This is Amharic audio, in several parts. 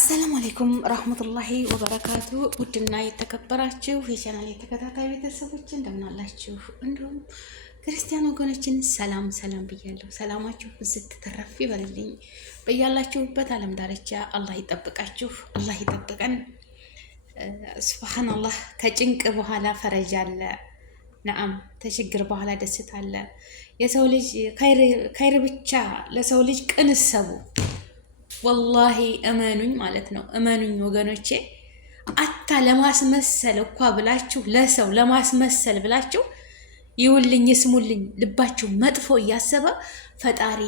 አሰላሙ አለይኩም ረህመቱላሂ ወበረካቱ። ውድና የተከበራችሁ የቻናል የተከታታይ ቤተሰቦች እንደምን አላችሁ? እንዲሁም ክርስቲያን ወገኖችን ሰላም ብያለሁ። ሰላማችሁ ስትተረፍ ይበልልኝ። በያላችሁበት ዓለም ዳርቻ አላህ ይጠብቃችሁ፣ አላህ ይጠብቀን። ሱብሃንአላህ። ከጭንቅ በኋላ ፈረጃ አለ። ነዓም፣ ተችግር በኋላ ደስታ አለ። የሰው ልጅ ከይር ብቻ ለሰው ልጅ ቅን ሰቡ ወላሂ እመኑኝ ማለት ነው። እመኑኝ ወገኖቼ፣ አታ ለማስመሰል እኳ ብላችሁ ለሰው ለማስመሰል ብላችሁ ይውልኝ ይስሙልኝ ልባችሁ መጥፎ እያሰበ ፈጣሪ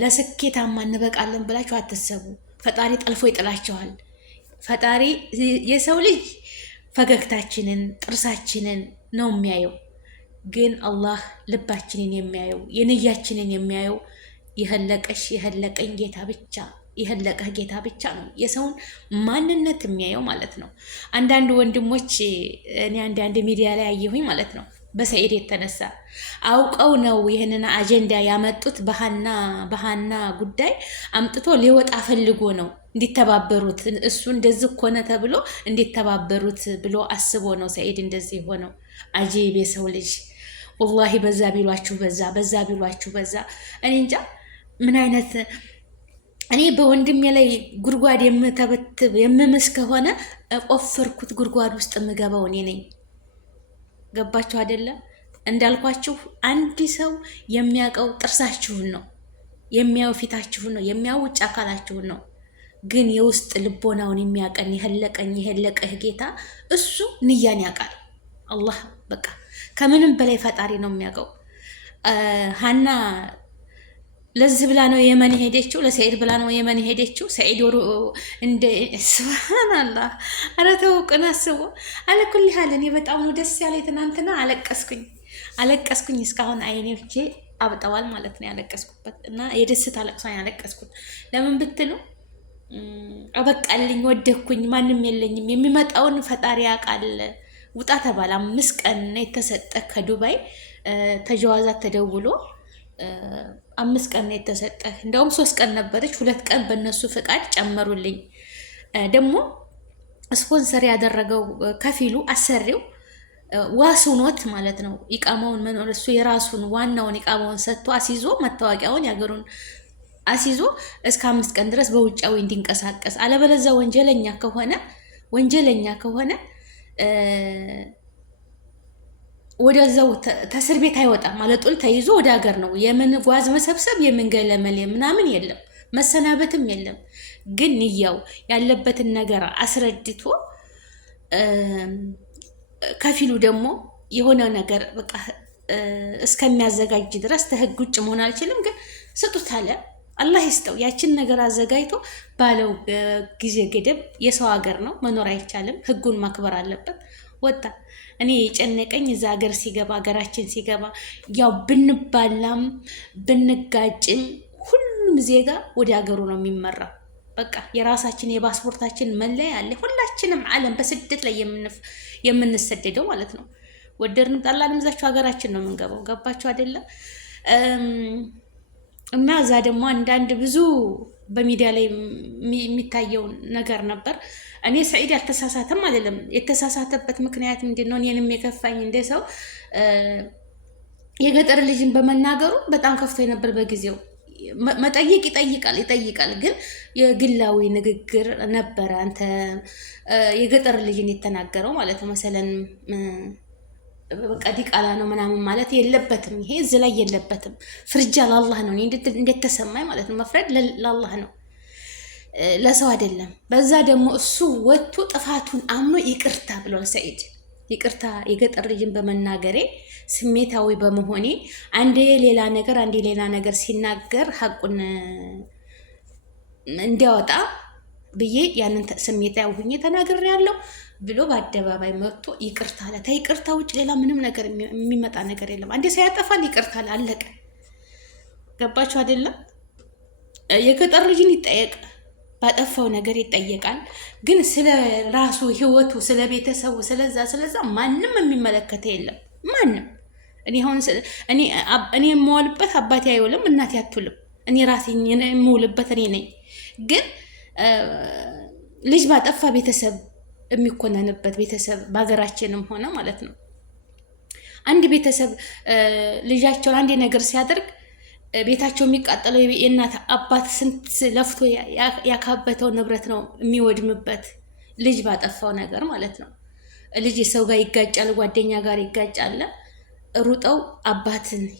ለስኬታማ እንበቃለን ብላችሁ አትሰቡ። ፈጣሪ ጠልፎ ይጥላችኋል። ፈጣሪ የሰው ልጅ ፈገግታችንን ጥርሳችንን ነው የሚያየው፣ ግን አላህ ልባችንን የሚያየው የንያችንን የሚያየው የህለቀኝ ጌታ ብቻ የህለቀህ ጌታ ብቻ ነው የሰውን ማንነት የሚያየው ማለት ነው። አንዳንድ ወንድሞች እኔ አንዳንድ ሚዲያ ላይ አየሁኝ ማለት ነው። በሰኢድ የተነሳ አውቀው ነው ይህንን አጀንዳ ያመጡት። በሃና ጉዳይ አምጥቶ ሊወጣ ፈልጎ ነው እንዲተባበሩት፣ እሱ እንደዚህ ሆነ ተብሎ እንዲተባበሩት ብሎ አስቦ ነው ሰኢድ እንደዚህ ሆነው። አጂብ የሰው ልጅ ወላሂ። በዛ ቢሏችሁ በዛ ቢሏችሁ በዛ። እኔ እንጃ ምን አይነት እኔ በወንድሜ ላይ ጉድጓድ የምተበትብ የምምስ ከሆነ ቆፈርኩት ጉድጓድ ውስጥ የምገባው እኔ ነኝ። ገባችሁ አይደለም? እንዳልኳችሁ አንድ ሰው የሚያውቀው ጥርሳችሁን ነው፣ የሚያው ፊታችሁን ነው፣ የሚያው ውጭ አካላችሁን ነው። ግን የውስጥ ልቦናውን የሚያቀን የሄለቀህ ጌታ እሱ ንያን ያውቃል። አላህ በቃ ከምንም በላይ ፈጣሪ ነው የሚያውቀው። ሃና ለዚህ ብላ ነው የመን ሄደችው፣ ለሰኢድ ብላ ነው የመን ሄደችው። ሰኢድ ወሩ እንደ ሱብሃንአላህ። ኧረ ተው ቅን አስቦ አለኩል ያህል እኔ በጣም ነው ደስ ያለኝ። ትናንትና አለቀስኩኝ እስካሁን አይኔዎቼ አብጠዋል ማለት ነው ያለቀስኩበት እና የደስታ ለቅሶን ያለቀስኩት ለምን ብትሉ አበቃልኝ፣ ወደኩኝ፣ ማንም የለኝም፣ የሚመጣውን ፈጣሪ ያውቃል። ውጣ ተባለ። 5 ቀን የተሰጠ ከዱባይ ተጀዋዛት ተደውሎ 5 ቀን የተሰጠ። እንደውም 3 ቀን ነበረች፣ 2 ቀን በእነሱ ፍቃድ ጨመሩልኝ። ደግሞ ስፖንሰር ያደረገው ከፊሉ አሰሪው ዋሱኖት ማለት ነው። ኢቃማውን መኖር እሱ የራሱን ዋናውን ኢቃማውን ሰጥቶ አሲዞ መታወቂያውን ያገሩን አሲዞ እስከ 5 ቀን ድረስ በውጫዊ እንዲንቀሳቀስ፣ አለበለዚያ ወንጀለኛ ከሆነ ወደዛው ተስር ቤት አይወጣም ማለት ጡል ተይዞ ወደ ሀገር ነው። የምን ጓዝ መሰብሰብ የምን ገለመል ምናምን የለም፣ መሰናበትም የለም። ግን ንያው ያለበትን ነገር አስረድቶ ከፊሉ ደግሞ የሆነ ነገር በቃ እስከሚያዘጋጅ ድረስ ተህግ ውጭ መሆን አልችልም፣ ግን ስጡት አለ። አላህ ይስጠው። ያችን ነገር አዘጋጅቶ ባለው ጊዜ ገደብ የሰው ሀገር ነው መኖር አይቻልም፣ ህጉን ማክበር አለበት። ወጣ። እኔ የጨነቀኝ እዛ ሀገራችን ሲገባ ያው ብንባላም ብንጋጭም ሁሉም ዜጋ ወደ ሀገሩ ነው የሚመራው። በቃ የራሳችን የፓስፖርታችን መለያ አለ። ሁላችንም ዓለም በስደት ላይ የምንሰደደው ማለት ነው። ወደድንም ጠላንም እዛችሁ ሀገራችን ነው የምንገባው። ገባችሁ አይደለም? እና እዛ ደግሞ አንዳንድ ብዙ በሚዲያ ላይ የሚታየው ነገር ነበር። እኔ ሰኢድ ያልተሳሳተም አይደለም። የተሳሳተበት ምክንያት ምንድን ነው? እኔንም የከፋኝ እንደ ሰው የገጠር ልጅን በመናገሩ በጣም ከፍቶ ነበር በጊዜው። መጠየቅ ይጠይቃል፣ ግን የግላዊ ንግግር ነበረ። አንተ የገጠር ልጅን የተናገረው ማለት ነው መሰለን በቃ ዲቃላ ነው ምናምን ማለት የለበትም። ይሄ እዚህ ላይ የለበትም። ፍርጃ ለአላህ ነው። እንደተሰማኝ ማለት ነው መፍረድ ለአላህ ነው፣ ለሰው አይደለም። በዛ ደግሞ እሱ ወጥቶ ጥፋቱን አምኖ ይቅርታ ብሏል ሰኢድ። ይቅርታ የገጠር ልጅን በመናገሬ ስሜታዊ በመሆኔ አንዴ ሌላ ነገር ሲናገር ሀቁን እንዲያወጣ ብዬ ያንን ስሜታዊ ሁኜ ተናግሬያለሁ ብሎ በአደባባይ መጥቶ ይቅርታ አለ። ይቅርታ ውጭ ሌላ ምንም ነገር የሚመጣ ነገር የለም። አንዴ ሳያጠፋል ይቅርታ አለ፣ አለቀ። ገባችሁ አይደለም? የገጠር ልጅን ይጠየቅ፣ ባጠፋው ነገር ይጠየቃል። ግን ስለ ራሱ ህይወቱ፣ ስለ ቤተሰቡ፣ ስለዛ ማንም የሚመለከተ የለም። ማንም እኔ የምወልበት አባቴ አይውልም፣ እናቴ አትውልም። እኔ ራሴ የምውልበት እኔ ነኝ። ግን ልጅ ባጠፋ ቤተሰብ የሚኮነንበት ቤተሰብ በሀገራችንም ሆነ ማለት ነው። አንድ ቤተሰብ ልጃቸውን አንድ ነገር ሲያደርግ ቤታቸው የሚቃጠለው የእናት አባት ስንት ለፍቶ ያካበተው ንብረት ነው የሚወድምበት ልጅ ባጠፋው ነገር ማለት ነው። ልጅ ሰው ጋር ይጋጫል፣ ጓደኛ ጋር ይጋጫል። ሩጠው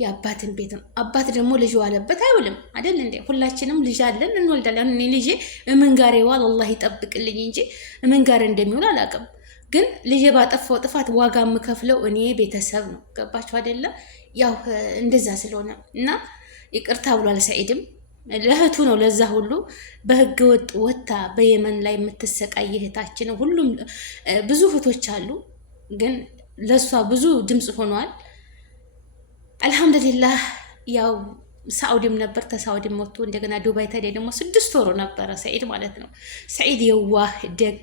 የአባትን ቤት ነው። አባት ደግሞ ልጅ ዋለበት አይውልም አይደል እንዴ? ሁላችንም ልጅ አለን፣ እንወልዳለን። እኔ ልጄ እምን ጋር ይዋል አላህ ይጠብቅልኝ እንጂ እምን ጋር እንደሚውል አላውቅም። ግን ልጄ ባጠፋው ጥፋት ዋጋ የምከፍለው እኔ ቤተሰብ ነው። ገባችሁ አይደለ? ያው እንደዛ ስለሆነ እና ይቅርታ ብሏል ሰኢድም ለእህቱ ነው። ለዛ ሁሉ በህገ ወጥ ወታ በየመን ላይ የምትሰቃይ እህታችን ሁሉም ብዙ እህቶች አሉ፣ ግን ለሷ ብዙ ድምጽ ሆኗል። አልহামዱሊላህ ያው ሳኡዲም ነበር፣ ተሳኡዲም ወጥቶ እንደገና ዱባይ ታዲያ ደግሞ 6 ወሩ ነበረ ሰኢድ ማለት ነው። ሰኢድ የዋህ ደግ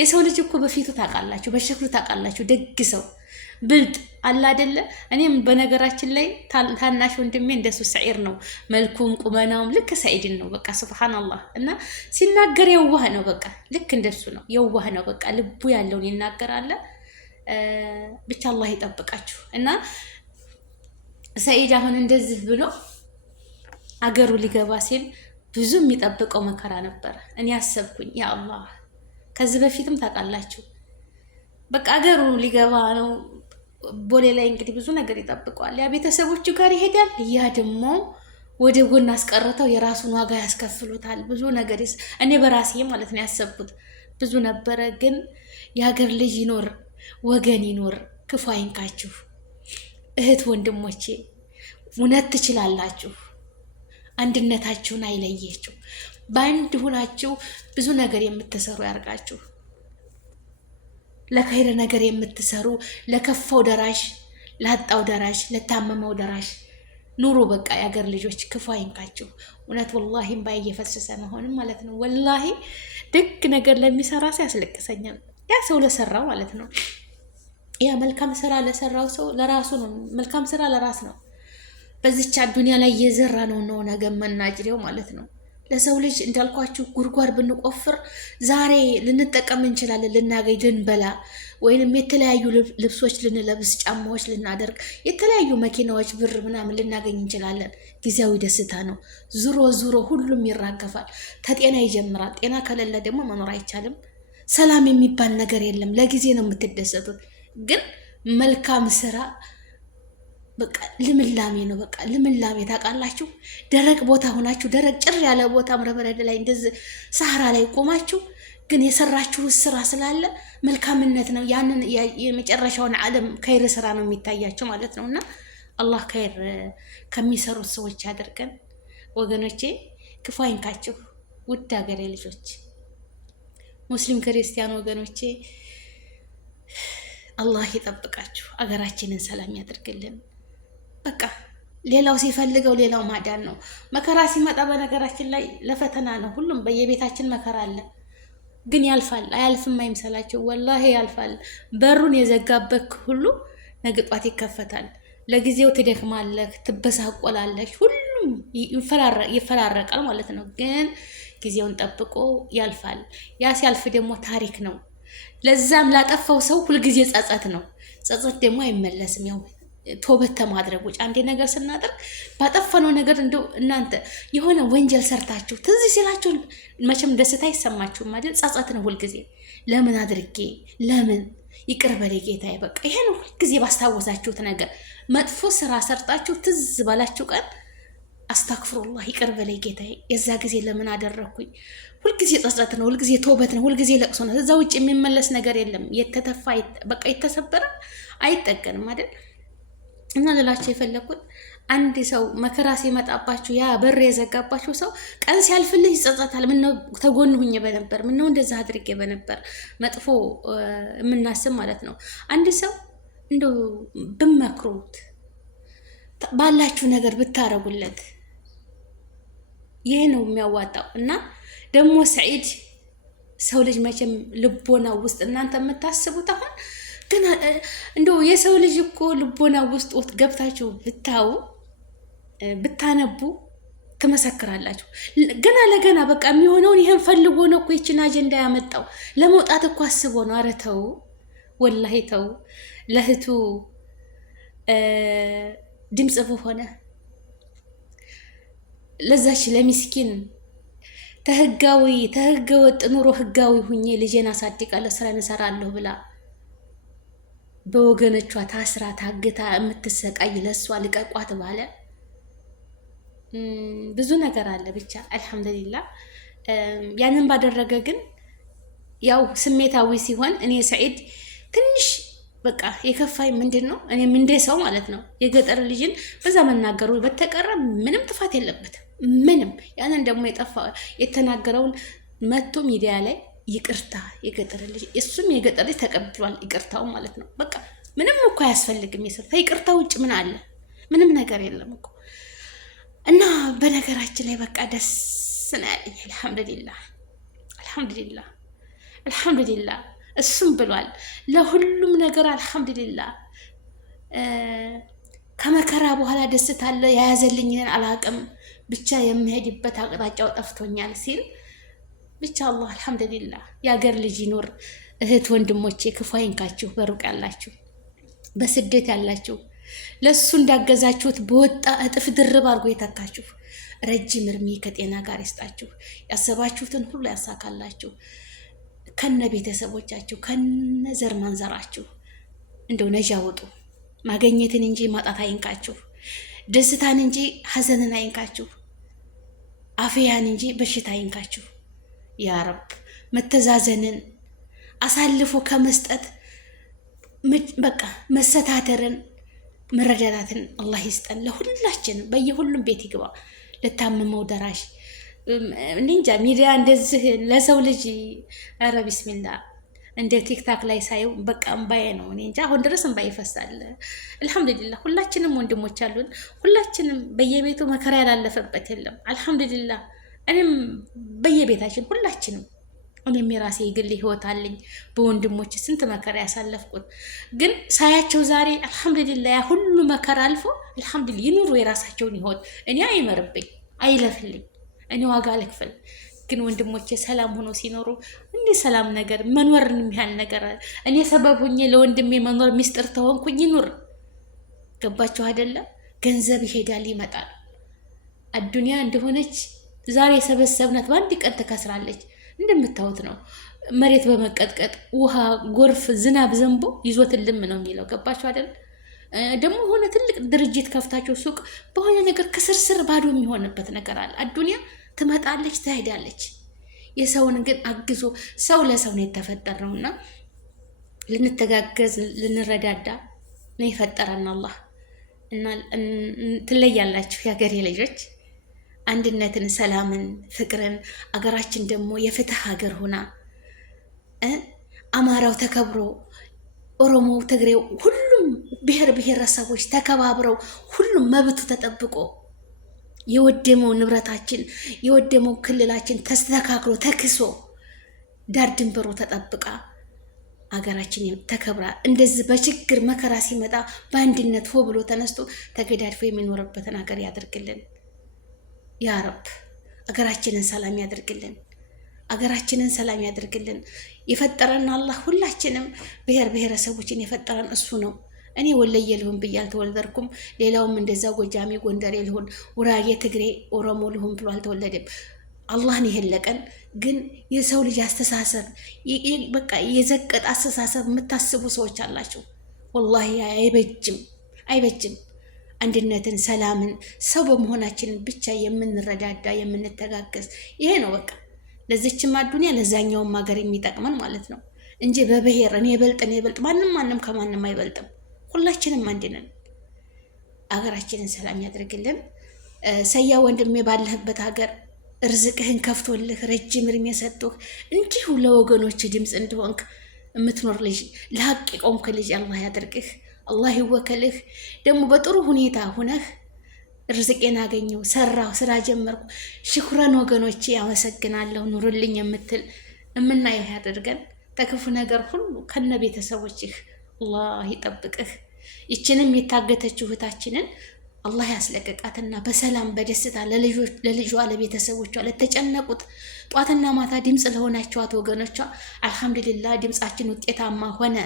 የሰው ልጅ እኮ በፊቱ ታውቃላችሁ፣ በሸክሉ ታውቃላችሁ። ደግ ሰው ብልጥ አለ አይደለ? እኔም በነገራችን ላይ ታናሽ ወንድሜ እንደሱ ሰዒር ነው፣ መልኩም ቁመናውም ልክ ሰኢድን ነው። በቃ ሱብሃንአላህ። እና ሲናገር የዋህ ነው፣ በቃ ልክ እንደሱ ነው፣ የዋህ ነው። በቃ ልቡ ያለውን ይናገራል። ብቻ አላህ ይጠብቃችሁ። እና ሰኢድ አሁን እንደዚህ ብሎ አገሩ ሊገባ ሲል ብዙ የሚጠብቀው መከራ ነበረ። እኔ አሰብኩኝ ያ አላህ፣ ከዚህ በፊትም ታውቃላችሁ በቃ አገሩ ሊገባ ነው። ቦሌ ላይ እንግዲህ ብዙ ነገር ይጠብቀዋል። ያ ቤተሰቦቹ ጋር ይሄዳል፣ ያ ደግሞ ወደ ጎን አስቀርተው የራሱን ዋጋ ያስከፍሉታል። ብዙ ነገር እኔ በራሴ ማለት ነው ያሰብኩት ብዙ ነበረ። ግን የሀገር ልጅ ይኖር ወገን ይኖር፣ ክፉ አይንካችሁ። እህት ወንድሞቼ እውነት ትችላላችሁ። አንድነታችሁን አይለየችሁ። በአንድ ሁናችሁ ብዙ ነገር የምትሰሩ ያርጋችሁ። ለኸይር ነገር የምትሰሩ፣ ለከፋው ደራሽ፣ ላጣው ደራሽ፣ ለታመመው ደራሽ ኑሩ። በቃ የአገር ልጆች ክፉ አይንካችሁ። እውነት ወላሂ እምባዬ እየፈሰሰ መሆንም ማለት ነው። ወላሂ ደግ ነገር ለሚሰራ ሰው ያስለቅሰኛል። ያ ሰው ለሰራው ማለት ነው። ያ መልካም ስራ ለሰራው ሰው ለራሱ ነው። መልካም ስራ ለራስ ነው። በዚች አዱንያ ላይ እየዘራ ነው ነገ መናጭሬው ማለት ነው። ለሰው ልጅ እንዳልኳችሁ ጉድጓድ ብንቆፍር ዛሬ ልንጠቀም እንችላለን፣ ልናገኝ፣ ልንበላ፣ ወይንም የተለያዩ ልብሶች ልንለብስ፣ ጫማዎች ልናደርግ፣ የተለያዩ መኪናዎች፣ ብር ምናምን ልናገኝ እንችላለን። ጊዜያዊ ደስታ ነው። ዙሮ ዙሮ ሁሉም ይራገፋል። ከጤና ይጀምራል። ጤና ከሌለ ደግሞ መኖር አይቻልም። ሰላም የሚባል ነገር የለም። ለጊዜ ነው የምትደሰቱት። ግን መልካም ስራ በቃ ልምላሜ ነው። በቃ ልምላሜ ታውቃላችሁ። ደረቅ ቦታ ሆናችሁ ደረቅ ጭር ያለ ቦታ ምረበረድ ላይ እንደዚህ ሳህራ ላይ ቆማችሁ ግን የሰራችሁ ስራ ስላለ መልካምነት ነው። ያንን የመጨረሻውን ዓለም ከይር ስራ ነው የሚታያቸው ማለት ነው። እና አላህ ከይር ከሚሰሩት ሰዎች ያደርገን ወገኖቼ። ክፉ አይንካችሁ ውድ ሀገሬ ልጆች፣ ሙስሊም ክርስቲያን ወገኖቼ፣ አላህ ይጠብቃችሁ። አገራችንን ሰላም ያደርግልን። በቃ ሌላው ሲፈልገው ሌላው ማዳን ነው። መከራ ሲመጣ በነገራችን ላይ ለፈተና ነው። ሁሉም በየቤታችን መከራ አለ፣ ግን ያልፋል። አያልፍም አይምሰላችሁ፣ ወላሂ ያልፋል። በሩን የዘጋበት ሁሉ ነገ ጧት ይከፈታል። ለጊዜው ትደክማለህ፣ ትበሳቆላለህ፣ ሁሉም ይፈራረቃል ማለት ነው። ግን ጊዜውን ጠብቆ ያልፋል። ያ ሲያልፍ ደግሞ ታሪክ ነው። ለዛም ላጠፋው ሰው ሁልጊዜ ጸጸት ነው። ጸጸት ደግሞ አይመለስም። ያው ቶበት ተማድረግ ውጭ አንዴ ነገር ስናደርግ ባጠፋነው ነገር እንደው እናንተ የሆነ ወንጀል ሰርታችሁ ትዝ ሲላችሁ መቼም ደስታ አይሰማችሁም አይደል? ጸጸት ነው ሁልጊዜ። ለምን አድርጌ ለምን ይቅር በለኝ ጌታዬ። በቃ ይሄን ሁልጊዜ ባስታወሳችሁት ነገር መጥፎ ስራ ሰርታችሁ ትዝ ባላችሁ ቀን አስታክፍሩላህ ይቅር በለኝ ጌታዬ፣ የዛ ጊዜ ለምን አደረኩኝ። ሁልጊዜ ጸጸት ነው፣ ሁልጊዜ ቶበት ነው፣ ሁልጊዜ ለቅሶ ነው። እዛ ውጭ የሚመለስ ነገር የለም። የተተፋ በቃ የተሰበረ አይጠገንም አይደል? እና ልላችሁ የፈለኩት አንድ ሰው መከራ ሲመጣባችሁ ያ በር የዘጋባችሁ ሰው ቀን ሲያልፍልህ ይጸጸታል። ምነው ተጎን ሁኜ በነበር፣ ምነው እንደዛ አድርጌ በነበር፣ መጥፎ የምናስብ ማለት ነው። አንድ ሰው እንደው ብመክሩት ባላችሁ ነገር ብታረጉለት ይሄ ነው የሚያዋጣው። እና ደግሞ ሰዒድ ሰው ልጅ መቼም ልቦና ውስጥ እናንተ የምታስቡት አሁን ግን እንደው የሰው ልጅ እኮ ልቦና ውስጥ ገብታችሁ ብታዩ ብታነቡ ትመሰክራላችሁ። ገና ለገና በቃ የሚሆነውን ይሄን ፈልጎ ነው እኮ ይችን አጀንዳ ያመጣው። ለመውጣት እኮ አስቦ ነው። ኧረ ተው ወላሂ ተው። ለእህቱ ድምፅ በሆነ ለዛች ለሚስኪን ተህገ ወጥ ኑሮ ህጋዊ ሁኜ ልጄን አሳድጋለሁ ስራን እሰራለሁ ብላ በወገኖቿ ታስራ ታግታ የምትሰቃይ ለሷ ልቀቋት ባለ ብዙ ነገር አለ። ብቻ አልሐምዱሊላህ ያንን ባደረገ ግን ያው ስሜታዊ ሲሆን እኔ ሰዒድ ትንሽ በቃ የከፋይ ምንድን ነው እኔም እንደ ሰው ማለት ነው የገጠር ልጅን በዛ መናገሩ በተቀረ ምንም ጥፋት የለበትም። ምንም ያንን ደግሞ የተናገረውን መጥቶ ሚዲያ ላይ ይቅርታ የገጠር ልጅ እሱም የገጠር ልጅ ተቀብሏል ይቅርታው ማለት ነው። በቃ ምንም እኮ አያስፈልግም። ከይቅርታ ውጭ ምን አለ? ምንም ነገር የለም እኮ። እና በነገራችን ላይ በቃ ደስ ነው ያለኝ። አልሐምዱሊላህ አልሐምዱሊላህ አልሐምዱሊላህ። እሱም ብሏል ለሁሉም ነገር አልሐምዱሊላህ። ከመከራ በኋላ ደስታ አለ። የያዘልኝን አላቅም ብቻ የምሄድበት አቅጣጫው ጠፍቶኛል ሲል ብቻ አላህ አልሐምዱሊላህ። የአገር ልጅ ይኖር። እህት ወንድሞቼ ክፉ አይንካችሁ። በሩቅ ያላችሁ በስደት ያላችሁ ለሱ እንዳገዛችሁት በወጣ እጥፍ ድርብ አድርጎ የተካችሁ ረጅም እድሜ ከጤና ጋር ይስጣችሁ። ያሰባችሁትን ሁሉ ያሳካላችሁ። ከነ ቤተሰቦቻችሁ ከነ ዘር ማንዘራችሁ እንደው ነጃ ውጡ። ማገኘትን እንጂ ማጣት አይንካችሁ። ደስታን እንጂ ሐዘንን አይንካችሁ። አፍያን እንጂ በሽታ አይንካችሁ። ያ ረብ መተዛዘንን አሳልፎ ከመስጠት በቃ መሰታተርን መረዳዳትን አላህ ይስጠን ለሁላችንም። በየሁሉም ቤት ይግባ። ለታመመው ደራሽ እንጃ ሚዲያ እንደዚህ ለሰው ልጅ ኧረ ቢስሚላ እንደ ቲክታክ ላይ ሳየው በቃ እምባዬ ነው። እኔ እንጃ አሁን ድረስ እምባዬ ይፈሳል። አልሐምዱሊላህ ሁላችንም ወንድሞች አሉን። ሁላችንም በየቤቱ መከራ ያላለፈበት የለም። አልሐምዱሊላህ እኔም በየቤታችን ሁላችንም እኔም የራሴ የግል ህይወት አለኝ። በወንድሞች ስንት መከራ ያሳለፍኩት ግን ሳያቸው ዛሬ አልሐምዱሊላህ ያ ሁሉ መከራ አልፎ አልሐምዱሊላህ ይኑሩ የራሳቸውን ህይወት። እኔ አይመርብኝ አይለፍልኝ፣ እኔ ዋጋ ልክፈል። ግን ወንድሞቼ ሰላም ሆኖ ሲኖሩ እንዴ ሰላም ነገር መኖርን የሚያህል ነገር እኔ ሰበብ ሆኜ ለወንድሜ መኖር ሚስጥር ተሆንኩኝ ይኑር። ገባችሁ አይደለም? ገንዘብ ይሄዳል ይመጣል። አዱንያ እንደሆነች ዛሬ የሰበሰብናት በአንድ ቀን ትከስራለች። እንደምታዩት ነው። መሬት በመቀጥቀጥ ውሃ፣ ጎርፍ፣ ዝናብ ዘንቦ ይዞትልም ነው የሚለው። ገባችሁ አይደል? ደግሞ ሆነ ትልቅ ድርጅት ከፍታችሁ ሱቅ በሆነ ነገር ክስርስር ባዶ የሚሆንበት ነገር አለ። አዱንያ ትመጣለች ትሄዳለች። የሰውን ግን አግዞ ሰው ለሰው ነው የተፈጠረውና ልንተጋገዝ ልንረዳዳ ነው የፈጠረን አላህ። እና ትለያላችሁ የሀገሬ ልጆች። አንድነትን፣ ሰላምን፣ ፍቅርን አገራችን ደግሞ የፍትህ ሀገር ሆና አማራው ተከብሮ ኦሮሞ፣ ትግሬው ሁሉም ብሔር ብሔረሰቦች ተከባብረው ሁሉም መብቱ ተጠብቆ የወደመው ንብረታችን የወደመው ክልላችን ተስተካክሎ ተክሶ ዳር ድንበሩ ተጠብቃ አገራችን ተከብራ እንደዚህ በችግር መከራ ሲመጣ በአንድነት ሆ ብሎ ተነስቶ ተገዳድፎ የሚኖርበትን ሀገር ያደርግልን። ያ ረብ አገራችንን ሰላም ያደርግልን። አገራችንን ሰላም ያደርግልን። የፈጠረን አላህ ሁላችንም ብሔር ብሔረሰቦችን የፈጠረን እሱ ነው። እኔ ወለየ ልሁን ብዬ አልተወለድኩም። ሌላውም እንደዛ ጎጃሜ፣ ጎንደሬ ልሁን፣ ውራጌ፣ ትግሬ፣ ኦሮሞ ልሁን ብሎ አልተወለደም። አላህን የሄለቀን ግን የሰው ልጅ አስተሳሰብ በቃ የዘቀጥ አስተሳሰብ የምታስቡ ሰዎች አላቸው። ወላሂ አይበጅም አይበጅም። አንድነትን፣ ሰላምን፣ ሰው በመሆናችንን ብቻ የምንረዳዳ የምንተጋገዝ ይሄ ነው በቃ ለዚችም አዱንያ ለዛኛውም ሀገር የሚጠቅመን ማለት ነው እንጂ በብሔር እኔ ይበልጥ ማንም ከማንም አይበልጥም። ሁላችንም አንድ ነን። አገራችንን ሰላም ያድርግልን። ሰያ ወንድሜ ባለህበት ሀገር ርዝቅህን ከፍቶልህ ረጅም እድሜ ሰጥቶህ እንዲሁ ለወገኖች ድምፅ እንደሆንክ የምትኖር ልጅ ለሀቅ የቆምክ ልጅ አላህ ያድርግህ። አላህ ይወከልህ። ደግሞ በጥሩ ሁኔታ ሁነህ ርዝቄን አገኘው ሰራው ስራ ጀመርኩ ሽኩረን ወገኖቼ አመሰግናለሁ ኑሩልኝ የምትል የምናየህ ያደርገን። ተክፉ ነገር ሁሉ ከነ ቤተሰቦችህ አላህ ይጠብቅህ። ይችንም የታገተችው እህታችንን አላህ ያስለቀቃትና በሰላም በደስታ ለልጇ ለቤተሰቦቿ ለተጨነቁት ጧትና ማታ ድምፅ ለሆናችኋት ወገኖቿ አልሐምዱሊላህ ድምፃችን ውጤታማ ሆነ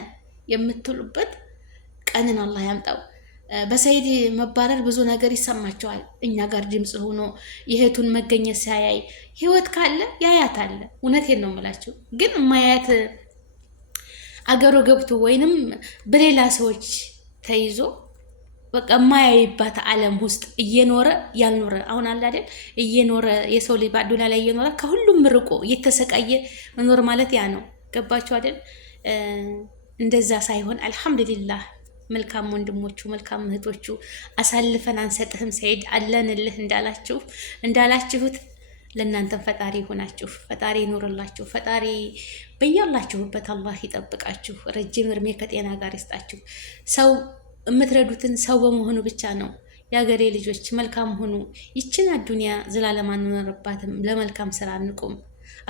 የምትሉበት ቀንን አላህ ያምጣው። በሰይድ መባረር ብዙ ነገር ይሰማቸዋል። እኛ ጋር ድምፅ ሆኖ የእህቱን መገኘት ሳያይ ህይወት ካለ ያያት አለ። እውነቴን ነው የምላችሁ። ግን ማያት አገሩ ገብቶ ወይንም በሌላ ሰዎች ተይዞ በቃ ማያይባት ዓለም ውስጥ እየኖረ ያልኖረ አሁን አለ አይደል እየኖረ የሰው ልጅ ባዱላ ላይ እየኖረ ከሁሉም ርቆ እየተሰቃየ መኖር ማለት ያ ነው። ገባችሁ አይደል? እንደዛ ሳይሆን አልሐምዱሊላህ መልካም ወንድሞቹ መልካም እህቶቹ አሳልፈን አንሰጥህም ሰይድ አለንልህ እንዳላችሁት ለእናንተም ፈጣሪ ይሆናችሁ፣ ፈጣሪ ይኖርላችሁ፣ ፈጣሪ በያላችሁበት አላህ ይጠብቃችሁ፣ ረጅም እርሜ ከጤና ጋር ይስጣችሁ። ሰው የምትረዱትን ሰው በመሆኑ ብቻ ነው። የሀገሬ ልጆች መልካም ሆኑ። ይችን አዱንያ ዘላለም አንኖርባትም። ለመልካም ስራ እንቁም።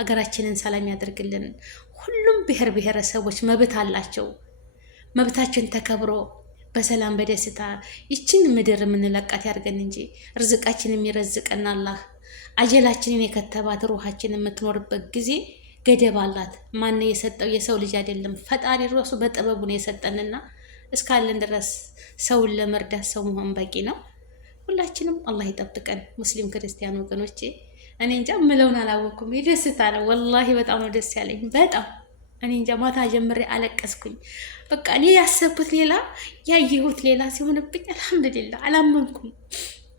አገራችንን ሰላም ያደርግልን። ሁሉም ብሔር ብሔረሰቦች መብት አላቸው። መብታችን ተከብሮ በሰላም በደስታ ይችን ምድር የምንለቃት ያድርገን እንጂ ርዝቃችን የሚረዝቀን አላህ አጀላችንን የከተባት ሩሃችን የምትኖርበት ጊዜ ገደብ አላት። ማን የሰጠው? የሰው ልጅ አይደለም፣ ፈጣሪ ራሱ በጥበቡ ነው የሰጠንና እስካለን ድረስ ሰውን ለመርዳት ሰው መሆን በቂ ነው። ሁላችንም አላህ ይጠብቀን። ሙስሊም ክርስቲያን ወገኖቼ እኔ እንጃ ምለውን አላወኩም። ደስታ ነው ወላሂ፣ በጣም ነው ደስ ያለኝ። በጣም እኔ እንጃ ማታ ጀምሬ አለቀስኩኝ። በቃ እኔ ያሰብኩት ሌላ ያየሁት ሌላ ሲሆንብኝ አልሐምዱሊላህ አላመንኩም፣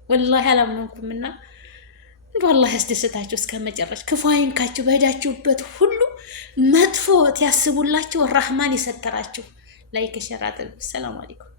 ወላሂ አላመንኩም። እና እንደ አላህ ያስደስታችሁ እስከ መጨረሻ፣ ክፉ አይንካችሁ፣ በሄዳችሁበት ሁሉ መጥፎ ያስቡላችሁ፣ ራህማን ይሰተራችሁ። ላይክ ሸር አድርጉ። ሰላም አለይኩም።